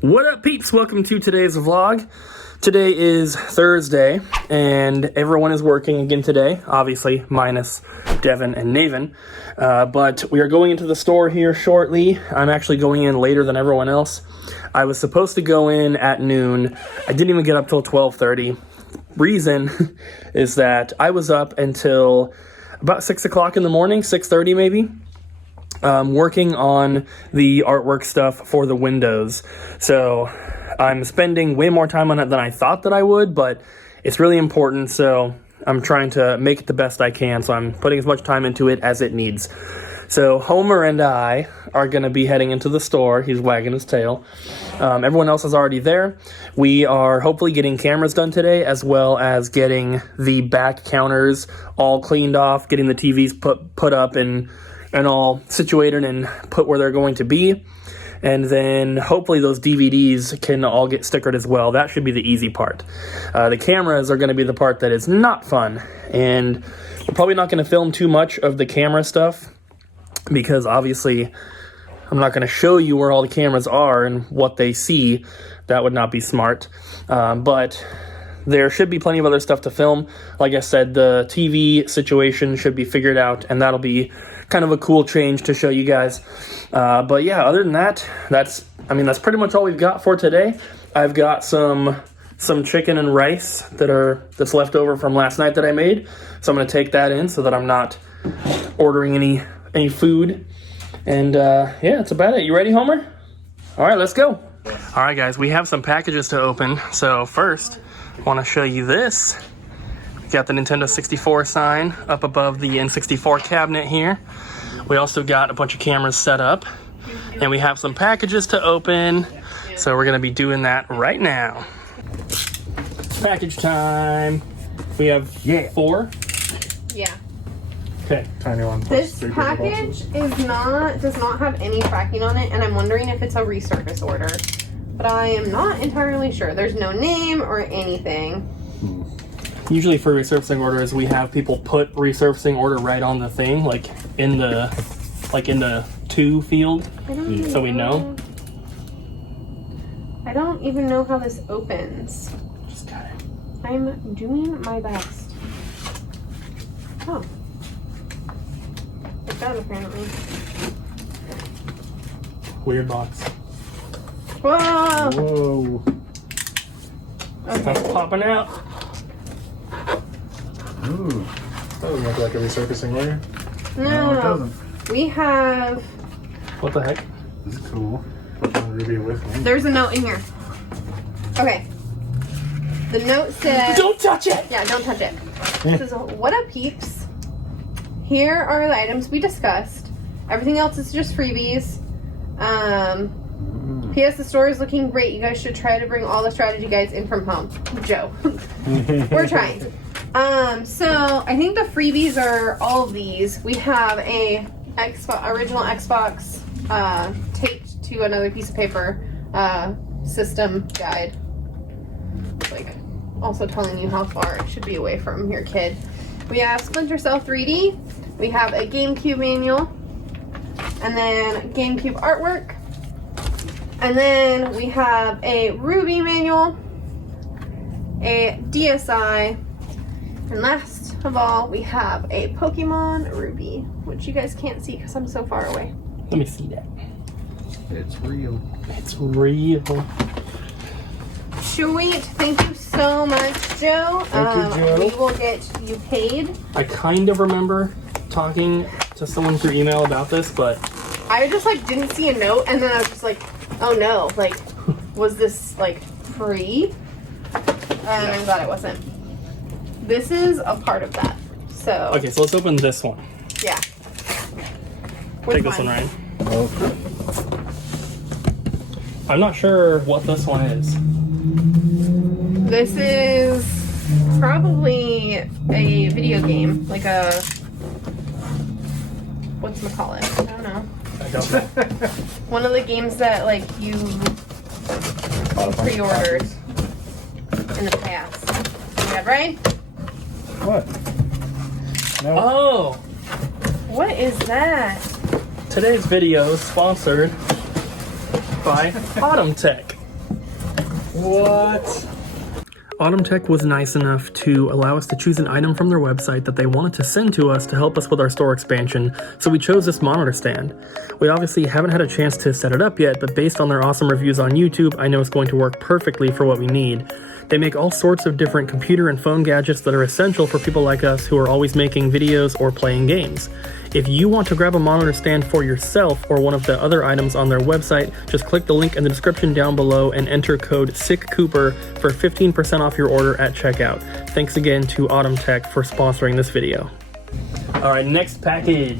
What up, peeps? Welcome to today's vlog. Today is Thursday, and everyone is working again today, obviously, minus Devin and Naven. But we are going into the store here shortly. I'm actually going in later than everyone else. I was supposed to go in at noon. I didn't even get up till 12:30. Reason is that I was up until about 6 o'clock in the morning, 6:30 maybe. Working on the artwork stuff for the windows. So I'm spending way more time on it than I thought that I would, but it's really important, so I'm trying to make it the best I can, so I'm putting as much time into it as it needs. So Homer and I are going to be heading into the store. He's wagging his tail. Everyone else is already there. We are hopefully getting cameras done today, as well as getting the back counters all cleaned off, getting the TVs put up and all situated and put where they're going to be. And then hopefully those DVDs can all get stickered as well. That should be the easy part. The cameras are going to be the part that is not fun. And we're probably not going to film too much of the camera stuff, because obviously I'm not going to show you where all the cameras are and what they see. That would not be smart. But there should be plenty of other stuff to film. Like I said, the TV situation should be figured out, and that'll be kind of a cool change to show you guys. But yeah, other than that, that's pretty much all we've got for today. I've got some chicken and rice that's left over from last night that I made. So I'm going to take that in so that I'm not ordering any food. And yeah, that's about it. You ready, Homer? All right, let's go. All right, guys, we have some packages to open. So first, I want to show you this. We got the Nintendo 64 sign up above the N64 cabinet here. We also got a bunch of cameras set up, and we have some packages to open. So we're going to be doing that right now. Package time. We have 4. Yeah. Okay. Tiny one. This package does not have any tracking on it, and I'm wondering if it's a resurface order. But I am not entirely sure. There's no name or anything. Usually for resurfacing orders, we have people put resurfacing order right on the thing, like in the to field, so we know. I don't even know how this opens. Just got it. I'm doing my best. Oh. It does, apparently. Weird box. Whoa! Whoa. Okay. Stuff's popping out. Ooh. That doesn't look like a resurfacing order. No, it doesn't. We have... What the heck? This is cool. Put my Ruby with me. There's a note in here. Okay. The note says... Don't touch it! Yeah, don't touch it. It says, what up, peeps? Here are the items we discussed. Everything else is just freebies. P.S. The store is looking great. You guys should try to bring all the strategy guides in from home. Joe. We're trying. So I think the freebies are all of these. We have a original Xbox taped to another piece of paper system guide. Like, also telling you how far it should be away from your kid. We have Splinter Cell 3D. We have a GameCube manual. And then GameCube artwork. And then we have a Ruby manual, a DSI, and last of all, we have a Pokemon Ruby, which you guys can't see because I'm so far away. Let me see that. It's real. It's real. Sweet. Thank you so much, Joe. Thank you, Joe. We will get you paid. I kind of remember talking to someone through email about this, but I just didn't see a note, and then I was just like, oh no, was this free? And I'm glad it wasn't. This is a part of that. So okay, so let's open this one. yeah. Take this one, Ryan. Okay. I'm not sure what this one is. This is probably a video game, like a whatchamacallit? I don't know. I don't know. One of the games that you pre-ordered in the past. Yeah, right? What? No. Oh! What is that? Today's video is sponsored by Autumn Tech. What? Autumn Tech was nice enough to allow us to choose an item from their website that they wanted to send to us to help us with our store expansion, so we chose this monitor stand. We obviously haven't had a chance to set it up yet, but based on their awesome reviews on YouTube, I know it's going to work perfectly for what we need. They make all sorts of different computer and phone gadgets that are essential for people like us who are always making videos or playing games. If you want to grab a monitor stand for yourself or one of the other items on their website, just click the link in the description down below and enter code SicCooper for 15% off your order at checkout. Thanks again to Autumn Tech for sponsoring this video. All right, next package.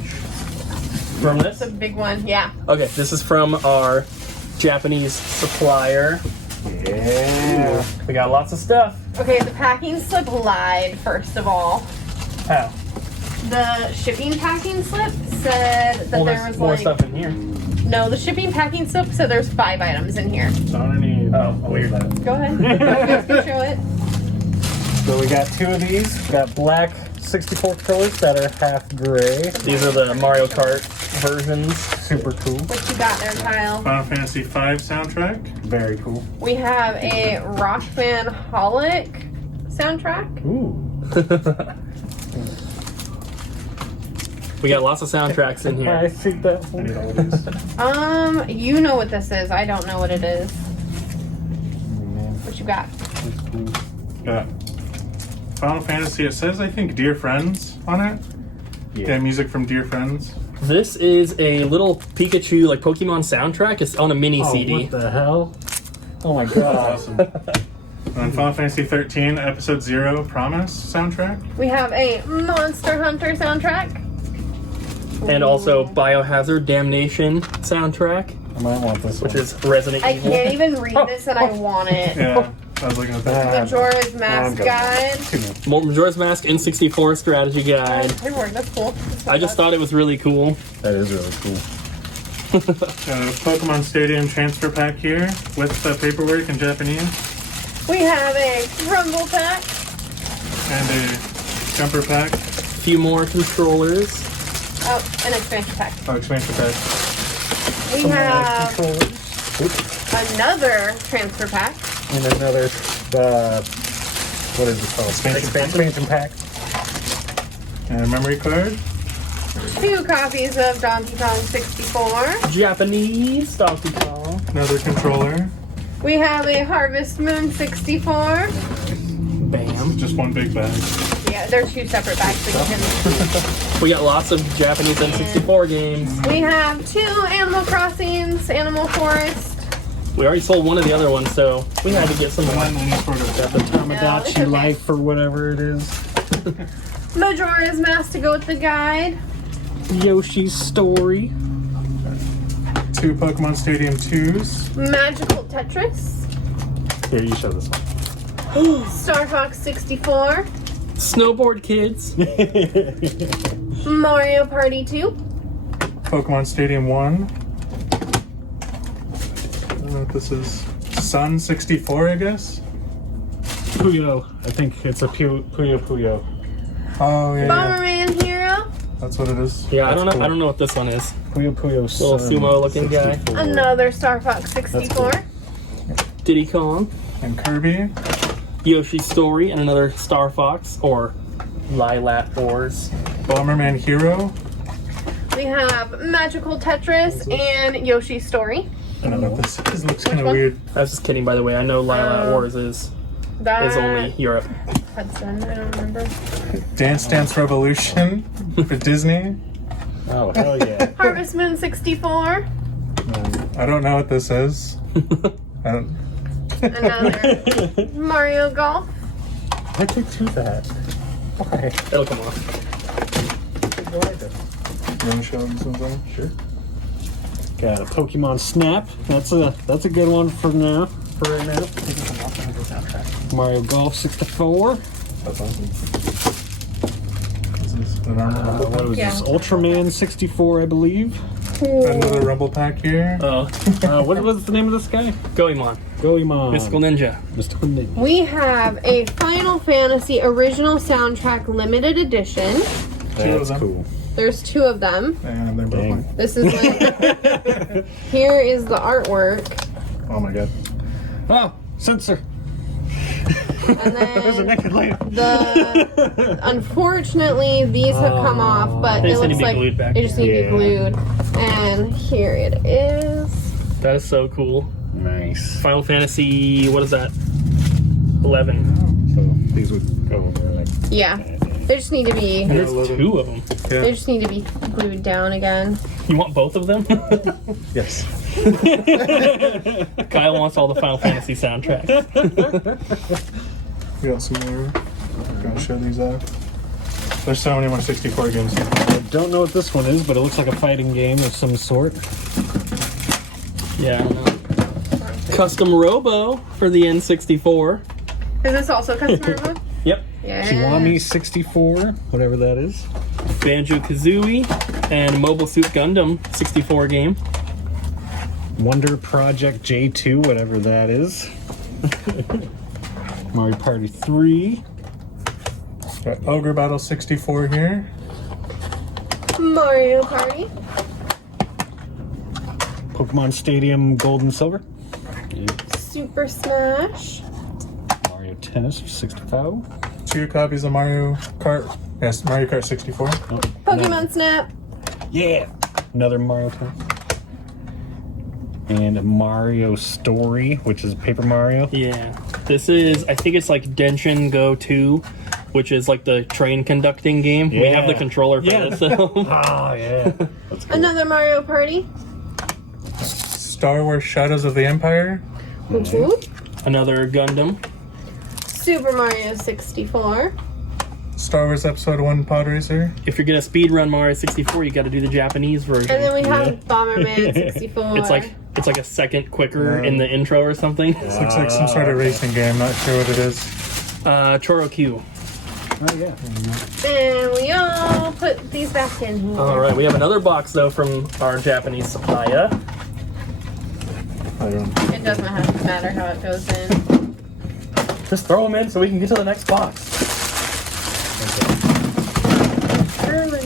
From this? It's a big one, yeah. Okay, this is from our Japanese supplier. Yeah. We got lots of stuff. Okay, the packing slip lied, first of all. How? The shipping packing slip said that Well, there there's was more like... stuff in here. No, the shipping packing slip said there's 5 items in here. So underneath. Oh, weird. Go ahead. You guys can show it. So we got 2 of these. We got black 64 colors that are half gray. These are the Mario Kart versions. Super cool. What you got there, Kyle? Final Fantasy V soundtrack. Very cool. We have a Rock Band Holic soundtrack. Ooh. We got lots of soundtracks in I here. see that I one. need all these. You know what this is. I don't know what it is. What you got? That's cool. Got Final Fantasy. It says, I think, Dear Friends on it. Yeah, music from Dear Friends. This is a little Pikachu, like Pokemon soundtrack. It's on a mini Oh, CD. what the hell? Oh my That's god. awesome. And Final Fantasy 13 Episode 0 Promise soundtrack. We have a Monster Hunter soundtrack. And also Biohazard Damnation soundtrack, I might want this which one. is Resident I Evil. can't even read this and I want it. Yeah, I was looking at that. Majora's Mask good. Guide. Majora's Mask N64 strategy guide. Paperwork, that's cool. That's not I just bad. thought it was really cool. That is really cool. Pokemon Stadium transfer pack here with the paperwork in Japanese We have a Rumble Pack. and a jumper pack. A few more controllers. Oh, an expansion pack. Oh, expansion pack. We have another transfer pack. And another, what is it called? Expansion pack. And a memory card. 2 copies of Donkey Kong 64. Japanese Donkey Kong. Another controller. We have a Harvest Moon 64. Bam. Just one big bag. Yeah, they're 2 separate bags. So you can... We got lots of Japanese N64 games. We have 2 Animal Crossings, Animal Forest. We already sold one of the other ones, so we had to get some more. Any sort of Tamagotchi it's okay. life or whatever it is. Majora's Mask to go with the guide. Yoshi's Story. 2 Pokemon Stadium 2s. Magical Tetris. Here, you show this one. Star Fox 64. Snowboard Kids. Mario Party 2. Pokemon Stadium 1. I don't know what this is. Sun 64, I guess? Puyo. I think it's a Puyo. Oh, yeah. Bomberman Hero. That's what it is. Yeah, I That's don't know. cool. I don't know what this one is. Puyo. Little Sun sumo-looking guy. 64. Another Star Fox 64. Diddy Kong. And Kirby. Yoshi's Story, and another Star Fox or Lilac Wars. Bomberman Hero. We have Magical Tetris and Yoshi's Story. I don't know what this is. Looks kind of one? weird. I was just kidding, by the way. I know Lilac Wars is only Europe. Hudson, I don't remember. Dance Dance Revolution for Disney. Oh, hell yeah. Harvest Moon 64. I don't know what this is. I don't. Another Mario Golf. I took 2 that. Why? It'll come off. You want to show them something? Sure. Got a Pokemon Snap. That's a good one for now. For right now. Mario Golf 64. That's awesome. This is the normal What was Yeah. this? Ultraman 64, I believe. Another Rumble pack here. Oh, What was the name of this guy? Goemon. Goemon. Mystical Ninja. Mystical Ninja. We have a Final Fantasy Original Soundtrack Limited Edition. That's them. cool. There's 2 of them. And they're both Dang. mine. This is like, here is the artwork. Oh my god. Oh, Sensor. And There's a then naked lady. unfortunately, these have come off, but They it just need looks to be like glued back. they just need to be glued. And here it is. That is so cool. Nice. Final Fantasy, what is that? 11. So these would go over like. Yeah, they just need to be. And there's 11. 2 of them. They just need to be glued down again. You want both of them? Yes. Kyle wants all the Final Fantasy soundtracks. We got some more. I'm gonna show these off. There's so many more 64 games. I don't know what this one is, but it looks like a fighting game of some sort. Yeah, I don't know. Custom Robo for the N64. Is this also customer mode? Yep. Yeah. Kiwami 64, whatever that is. Banjo-Kazooie and Mobile Suit Gundam 64 game. Wonder Project J2, whatever that is. Mario Party 3. Got Ogre Battle 64 here. Mario Party. Pokemon Stadium Gold and Silver. Super Smash. Mario Tennis 65. 2 copies of Mario Kart. Yes, Mario Kart 64. Oh, Pokemon Snap. yeah! Another Mario Tennis. And a Mario Story, which is Paper Mario. Yeah. This is, I think it's like Denshin Go 2, which is like the train conducting game. We have the Yeah. controller for Yeah. this. So. Oh, yeah. That's cool. Another Mario Party. Star Wars Shadows of the Empire. Whoop. Another Gundam. Super Mario 64. Star Wars Episode 1 Pod Racer. If you're gonna speedrun Mario 64, you got to do the Japanese version. And then we have Bomberman 64. It's like a second quicker in the intro or something. This looks like some sort of racing game. Not sure what it is. Choro Q. Oh, yeah. And we all put these back in here. All right, we have another box though from our Japanese supplier. I don't. It doesn't matter how it goes in. Just throw them in so we can get to the next box. Early.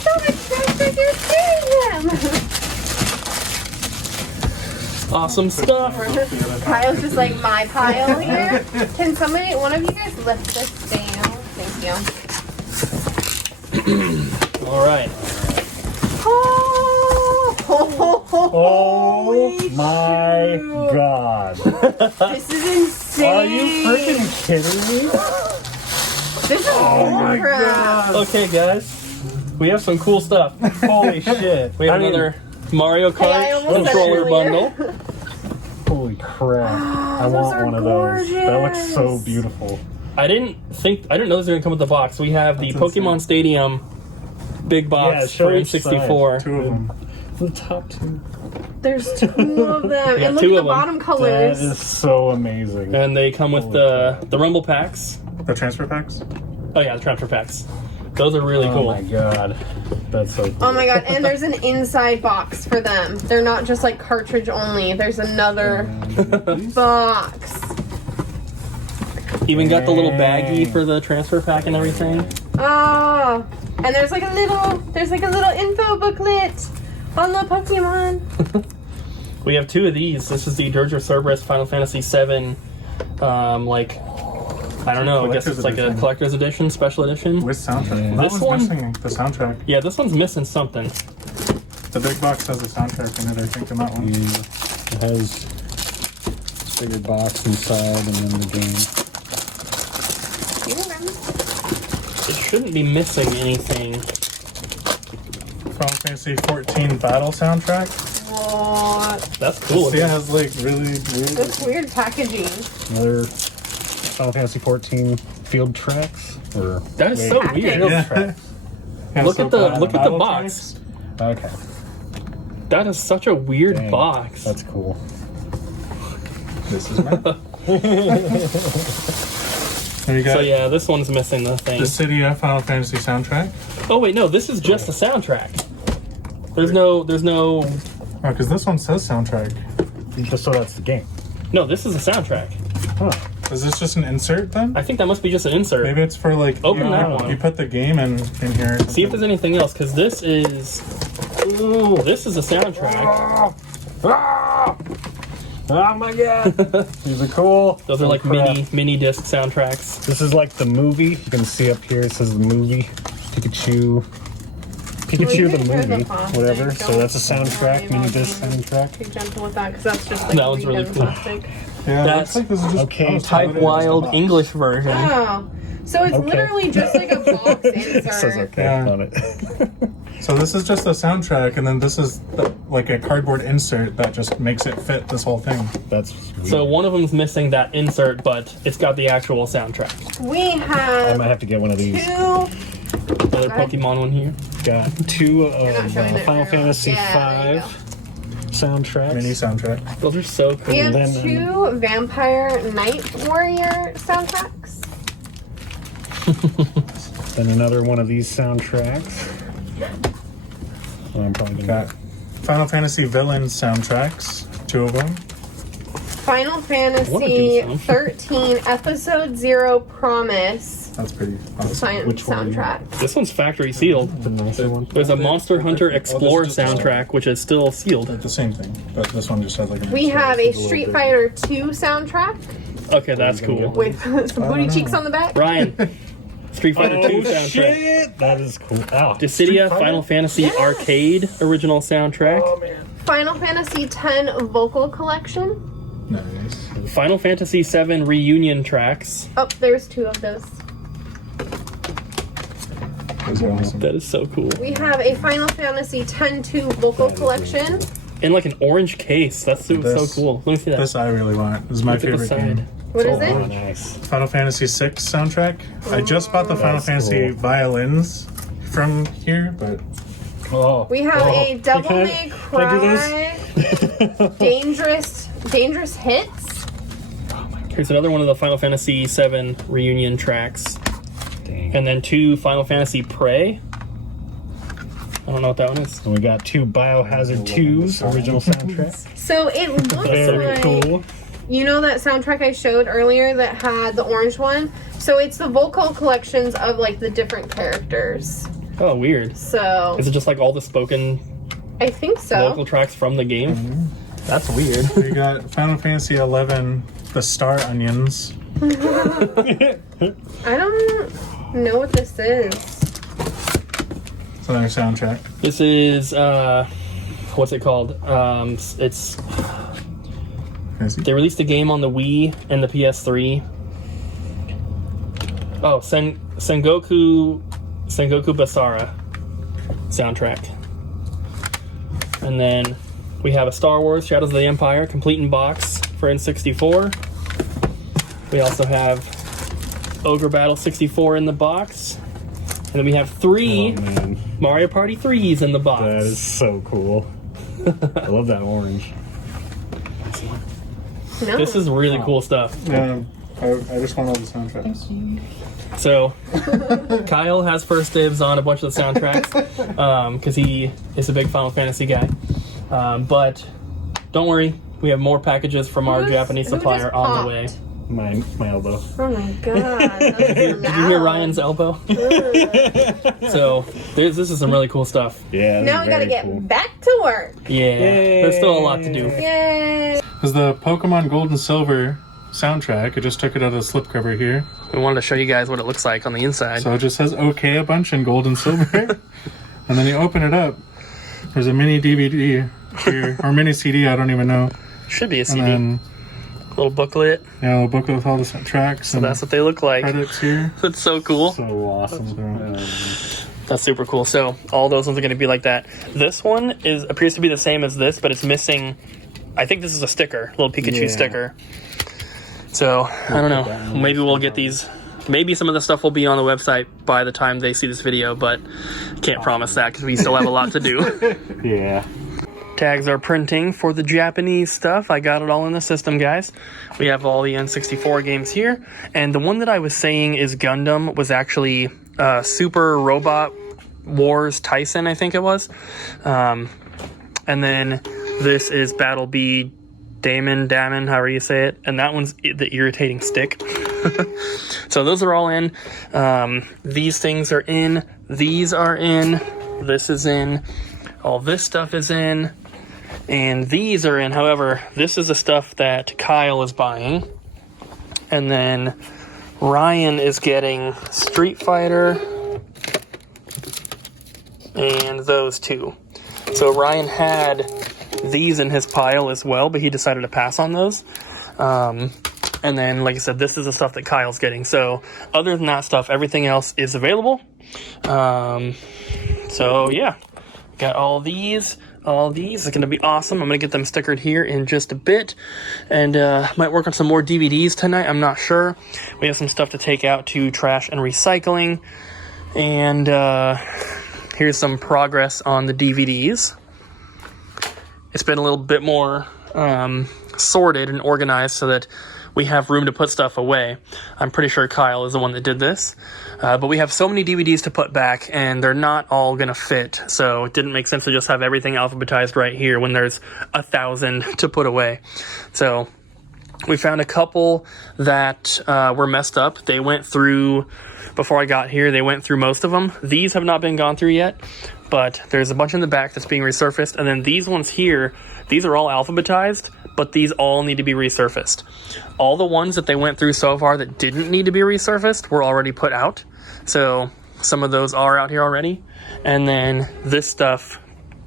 So excited that you're seeing them! Awesome stuff. Kyle's just like my pile here. Can somebody, one of you guys lift this down? Thank you. All right. Oh my god. This is insane. Are you freaking kidding me? This is crap. Okay, guys, we have some cool stuff. Holy shit! We have another Mario Hey, I Kart almost said controller it bundle. Holy crap. I those want are one of those. That looks so gorgeous. beautiful. I didn't know this was gonna come with the box. We have the That's Pokemon insane. Stadium big Yeah, box show for each N64. 2 of them. The top two. There's 2 of them. Yeah, And look 2 at the of them. bottom That colors. is so amazing. And they come with the Rumble packs. The transfer packs. Oh yeah, the transfer packs. Those are really Oh cool. my god. That's so cool. Oh my god, and there's an inside box for them. They're not just like cartridge only. There's another box. Even got the little baggie for the transfer pack and everything. Oh, and there's like a little info booklet on the Pokemon. We have 2 of these. This is the Dirge of Cerberus Final Fantasy VII, I don't know. I guess it's like a Collector's collector's edition, special edition. With soundtrack. Yeah. That This one's one- missing the soundtrack. Yeah, this one's missing something. The big box has the soundtrack in it, I think, in that one. Yeah. It has a bigger box inside and then the game. It shouldn't be missing anything. Final Fantasy 14 Battle soundtrack. What? That's cool. Yeah, it has like really That's weird packaging. Another Final Fantasy 14 field tracks? Or That is so Package. weird. Yeah. Yeah, Look so at the battle look at the tracks. box. Okay. That is such a weird Dang. box. That's cool. This is mine. Then you got So yeah, this one's missing the thing. the City of Final Fantasy soundtrack. Oh wait, no, this is just a soundtrack. There's no Oh, because this one says soundtrack. Just so that's the game. no. This is a soundtrack. Huh. Is this just an insert then? I think that must be just an insert. Maybe it's for like Open you, that one. You put the game in here. See if there's anything else, because this is. Ooh, this is a soundtrack. Oh my god! These are cool. Those are like mini disc soundtracks. This is like the movie. You can see up here it says the movie. Pikachu you the can hear the movie. plastic. Whatever. So that's a soundtrack, Don't mini disc soundtrack. Be gentle with that because that's just like That one's really redone cool. plastic. Yeah, That's- looks like this is just Okay, Type Wild English version. Oh, so it's Okay. literally just like a box It says insert. okay Yeah. on it. So this is just a soundtrack, and then this is like a cardboard insert that just makes it fit this whole thing. That's So one of them's missing that insert, but it's got the actual soundtrack. We I have might have to get one of these. two. Another Pokemon one here. Got two You're not of showing it Final very well. Fantasy Yeah, there you V soundtracks. Mini soundtrack. Those are so cool. We have then, two Vampire Night Warrior soundtracks. Then another one of these soundtracks. I'm probably gonna Got Final Fantasy Villain soundtracks, 2 of them. Final Wanna Fantasy do some. 13 Episode 0 Promise That's pretty awesome. Which one? soundtrack. This one's factory sealed. the nicer one. There's a Monster Hunter Explorer this is just- soundtrack, which is still sealed. They're the same thing, but this one just has like a. We have a Street Fighter 2 soundtrack Okay, that's cool. with some booty cheeks on the back. Ryan, Street Fighter 2 Oh soundtrack. shit! That is cool. Ow. Dissidia Fighter? Final Fantasy Yes. Arcade original soundtrack. Oh man. Final Fantasy 10 Vocal Collection. Nice. Final Fantasy 7 reunion tracks. Oh, there's two of those. Those are awesome. That is so cool. We have a Final Fantasy 10-2 Vocal Collection. In like an orange case. That's so This- cool. Let me see that. This I really want. This is my Look at the favorite side. game. What is Oh, it? nice. Final Fantasy VI soundtrack. I just bought the Final That's Fantasy cool. violins from here, but Oh. We have a Devil Can I- May can I Cry Dangerous Hits. Here's another one of the Final Fantasy 7 reunion tracks. Dang. And then 2 Final Fantasy Prey. I don't know what that one is. And we got two Biohazard 2's original soundtracks. So it looks Very like cool. you know that soundtrack I showed earlier that had the orange one. So it's the vocal collections of like the different characters. Oh, weird. So Is it just like all the spoken I think so. vocal tracks from the game? That's weird. we got Final Fantasy 11, the Star Onions. I don't know what this is. It's another soundtrack. This is what's it called? It's they released a game on the Wii and the PS3. Oh, Sengoku Basara soundtrack. And then we have a Star Wars Shadows of the Empire complete in box for N64. We also have Ogre Battle 64 in the box. And then we have 3 Oh man, Mario Party 3s in the box. that is so cool. I love that orange. No. This is really cool stuff. I just want all the soundtracks. So, Kyle has first dibs on a bunch of the soundtracks because he is a big Final Fantasy guy. But don't worry, we have more packages from our Japanese who supplier just on the way. popped? My elbow. Oh my god. Did you hear Ryan's elbow? So, this is some really cool stuff. Yeah. Now we gotta get back to work. Yeah, there's still a lot to do. Yay. This is the Pokemon Gold and Silver soundtrack. I just took it out of the slipcover here. We wanted to show you guys what it looks like on the inside. So it just says OK a bunch in gold and silver. And then you open it up. There's a mini DVD here, or mini CD, I don't even know. Should be a And CD. then, Little booklet. a booklet with all the tracks So and that's what they look like. credits here. That's so cool. So awesome. That's super cool. So all those ones are going to be like that. This one appears to be the same as this, but it's missing. I think this is a sticker, little Pikachu Yeah. sticker. So I don't know. Maybe we'll get these. Maybe some of the stuff will be on the website by the time they see this video, but can't promise that because we still have a lot to do. Yeah. Tags are printing for the Japanese stuff. I got it all in the system, guys. We have all the N64 games here. And the one that I was saying is Gundam was actually Super Robot Wars Tyson, I think it was. And then this is Battle B Damon, however you say it. And that one's the irritating stick. So those are all in. These things are in. These are in. This is in. All this stuff is in. And these are in, however, this is the stuff that Kyle is buying. And then Ryan is getting Street Fighter and those two. So Ryan had these in his pile as well, but he decided to pass on those. And then, like I said, this is the stuff that Kyle's getting. So other than that stuff, everything else is available. So yeah, got all these. All these are going to be awesome. I'm going to get them stickered here in just a bit. And might work on some more DVDs tonight. I'm not sure. We have some stuff to take out to trash and recycling. And here's some progress on the DVDs. It's been a little bit more sorted and organized so that we have room to put stuff away. I'm pretty sure Kyle is the one that did this. But we have so many DVDs to put back, and they're not all going to fit. So it didn't make sense to just have everything alphabetized right here when there's 1,000 to put away. So we found a couple that were messed up. They went through, before I got here, they went through most of them. These have not been gone through yet, but there's a bunch in the back that's being resurfaced. And then these ones here, these are all alphabetized, but these all need to be resurfaced. All the ones that they went through so far that didn't need to be resurfaced were already put out. So some of those are out here already. And then this stuff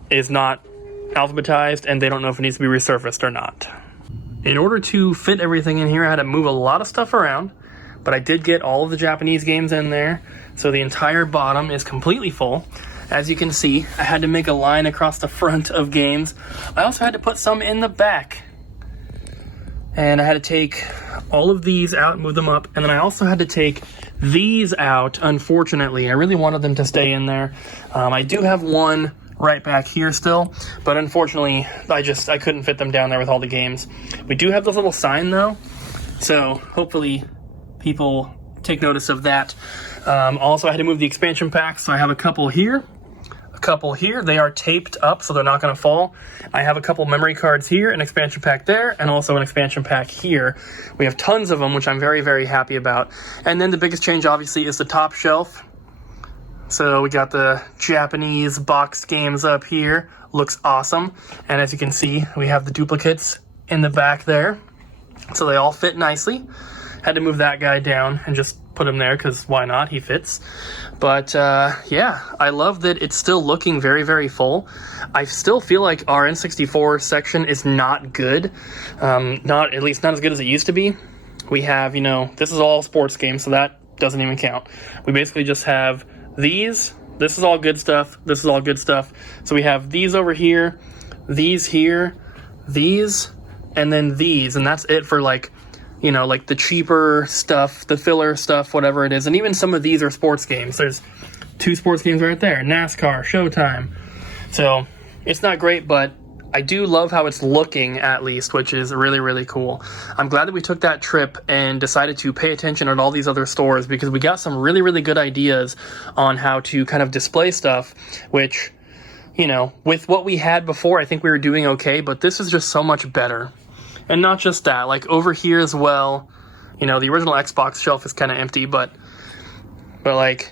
is not alphabetized, and they don't know if it needs to be resurfaced or not. In order to fit everything in here, I had to move a lot of stuff around, but I did get all of the Japanese games in there. So the entire bottom is completely full. As you can see, I had to make a line across the front of games. I also had to put some in the back. And I had to take all of these out, move them up, and then I also had to take these out, unfortunately. I really wanted them to stay in there. I do have one right back here still, but unfortunately, I couldn't fit them down there with all the games. We do have this little sign, though, so hopefully people take notice of that. Also, I had to move the expansion packs, so I have a couple here. They are taped up, so they're not going to fall. I have a couple memory cards here, an expansion pack there, and also an expansion pack here. We have tons of them, which I'm very, very happy about. And then the biggest change, obviously, is the top shelf. So we got the Japanese boxed games up here. Looks awesome. And as you can see, we have the duplicates in the back there. So they all fit nicely. Had to move that guy down and just put him there because why not? He fits. But yeah, I love that it's still looking very, very full. I still feel like our N64 section is not good. At least not as good as it used to be. We have, this is all sports games, so that doesn't even count. We basically just have these. This is all good stuff. This is all good stuff. So we have these over here, these here, these, and then these. And that's it for like the cheaper stuff, the filler stuff, whatever it is. And even some of these are sports games. There's 2 sports games right there. NASCAR, Showtime. So it's not great, but I do love how it's looking, at least, which is really, really cool. I'm glad that we took that trip and decided to pay attention at all these other stores because we got some really, really good ideas on how to kind of display stuff, which, with what we had before, I think we were doing okay, but this is just so much better. And not just that, like over here as well, the original Xbox shelf is kind of empty, but like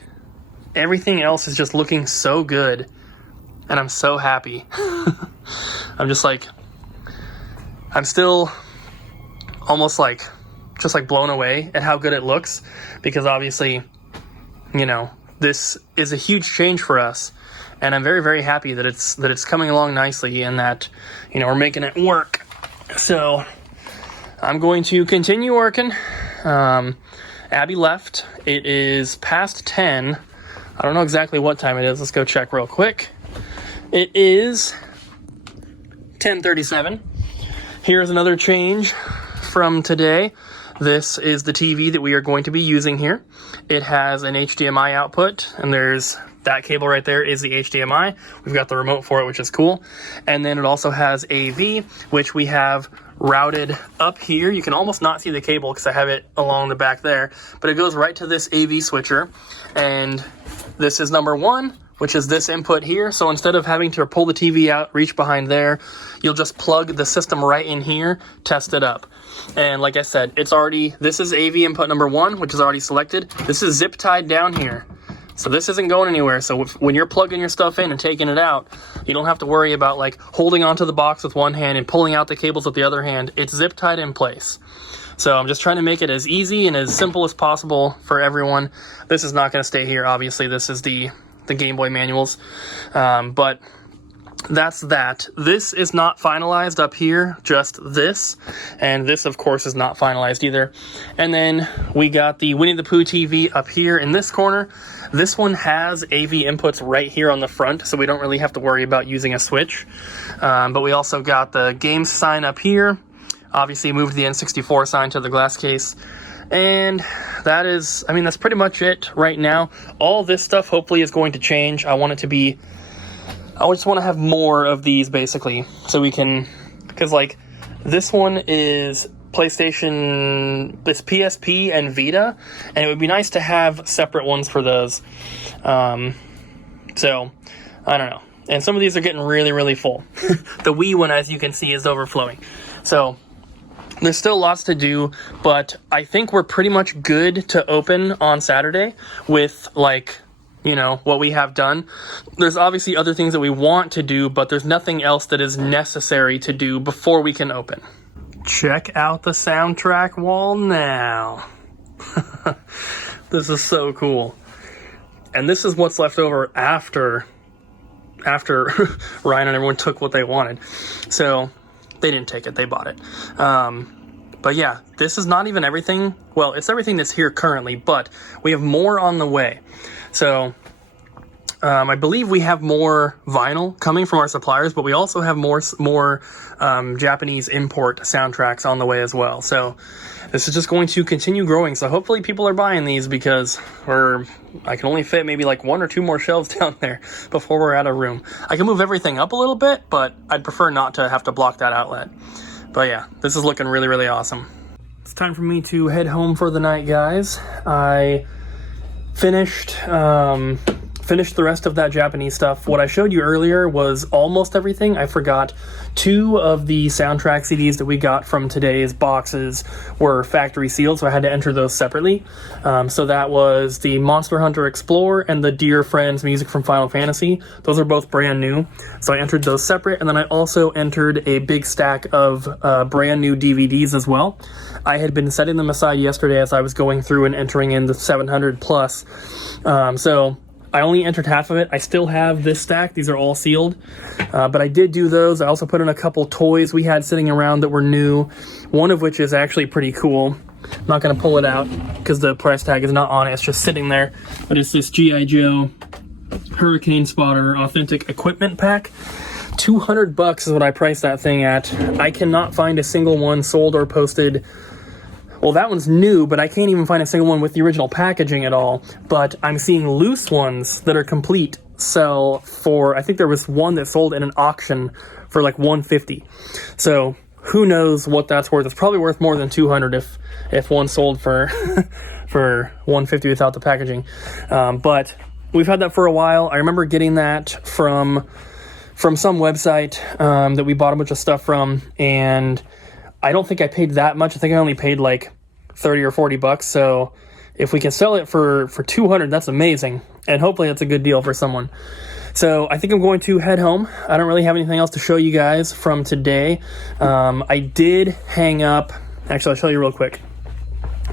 everything else is just looking so good, and I'm so happy. I'm just like, I'm still almost like, just like blown away at how good it looks, because obviously, this is a huge change for us, and I'm very, very happy that it's coming along nicely and that, we're making it work. So I'm going to continue working. Abby left. It is past 10. I don't know exactly what time it is. Let's go check real quick. It is 10:37. Here's another change from today. This is the TV that we are going to be using here. It has an HDMI output, and there's that cable right there is the HDMI. We've got the remote for it, which is cool. And then it also has AV, which we have routed up here. You can almost not see the cable because I have it along the back there, but it goes right to this AV switcher. And this is number 1, which is this input here. So instead of having to pull the TV out, reach behind there, you'll just plug the system right in here, test it up. And like I said, this is AV input number 1, which is already selected. This is zip tied down here. So this isn't going anywhere. So when you're plugging your stuff in and taking it out, you don't have to worry about like holding onto the box with one hand and pulling out the cables with the other hand. It's zip tied in place. So I'm just trying to make it as easy and as simple as possible for everyone. This is not going to stay here. Obviously, this is the Game Boy manuals. But that's that. This is not finalized up here, just this. And this, of course, is not finalized either. And then we got the Winnie the Pooh TV up here in this corner. This one has AV inputs right here on the front, so we don't really have to worry about using a switch. But we also got the games sign up here. Obviously moved the N64 sign to the glass case. And that is, I mean, that's pretty much it right now. All this stuff hopefully is going to change. I just want to have more of these basically, so we can, because like this one is PlayStation, it's PSP and Vita, and it would be nice to have separate ones for those. So I don't know. And some of these are getting really, really full. The Wii one, as you can see, is overflowing. So there's still lots to do, but I think we're pretty much good to open on Saturday with, like, you know, what we have done. There's obviously other things that we want to do, but there's nothing else that is necessary to do before we can open. Check out the soundtrack wall now. This is so cool. And this is what's left over after Ryan and everyone took what they wanted. So they didn't take it, they bought it. But yeah, this is not even everything. Well, it's everything that's here currently, but we have more on the way. So I believe we have more vinyl coming from our suppliers, but we also have more Japanese import soundtracks on the way as well. So this is just going to continue growing. So hopefully people are buying these, because I can only fit maybe like 1 or 2 more shelves down there before we're out of room. I can move everything up a little bit, but I'd prefer not to have to block that outlet. But yeah, this is looking really, really awesome. It's time for me to head home for the night, guys. I finished the rest of that Japanese stuff. What I showed you earlier was almost everything. I forgot 2 of the soundtrack CDs that we got from today's boxes were factory sealed, so I had to enter those separately. So that was the Monster Hunter Explorer and the Dear Friends music from Final Fantasy. Those are both brand new, so I entered those separate, and then I also entered a big stack of brand new DVDs as well. I had been setting them aside yesterday as I was going through and entering in the 700 plus. So I only entered half of it. I still have this stack. These are all sealed. But I did do those. I also put in a couple toys we had sitting around that were new. One of which is actually pretty cool. I'm not going to pull it out because the price tag is not on it. It's just sitting there. But it's this G.I. Joe Hurricane Spotter Authentic Equipment Pack. $200 is what I priced that thing at. I cannot find a single one sold or posted. Well, that one's new, but I can't even find a single one with the original packaging at all. But I'm seeing loose ones that are complete sell for, I think there was one that sold in an auction for like $150. So who knows what that's worth. It's probably worth more than $200 if one sold for for $150 without the packaging. But we've had that for a while. I remember getting that from some website that we bought a bunch of stuff from, and I don't think I paid that much. I think I only paid like $30 or $40. So if we can sell it for $200, that's amazing. And hopefully that's a good deal for someone. So I think I'm going to head home. I don't really have anything else to show you guys from today. I did hang up. Actually, I'll show you real quick.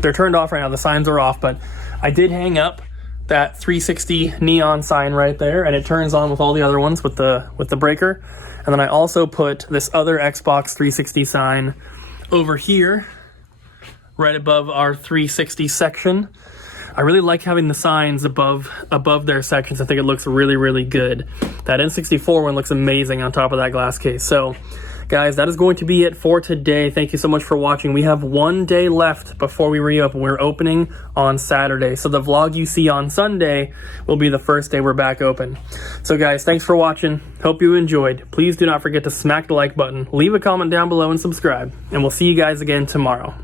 They're turned off right now. The signs are off, but I did hang up that 360 neon sign right there, and it turns on with all the other ones with the breaker. And then I also put this other Xbox 360 sign over here, right above our 360 section. I really like having the signs above their sections. I think it looks really, really good. That N64 one looks amazing on top of that glass case. So, guys, that is going to be it for today. Thank you so much for watching. We have 1 day left before we reopen. We're opening on Saturday. So the vlog you see on Sunday will be the first day we're back open. So, guys, thanks for watching. Hope you enjoyed. Please do not forget to smack the like button, leave a comment down below, and subscribe. And we'll see you guys again tomorrow.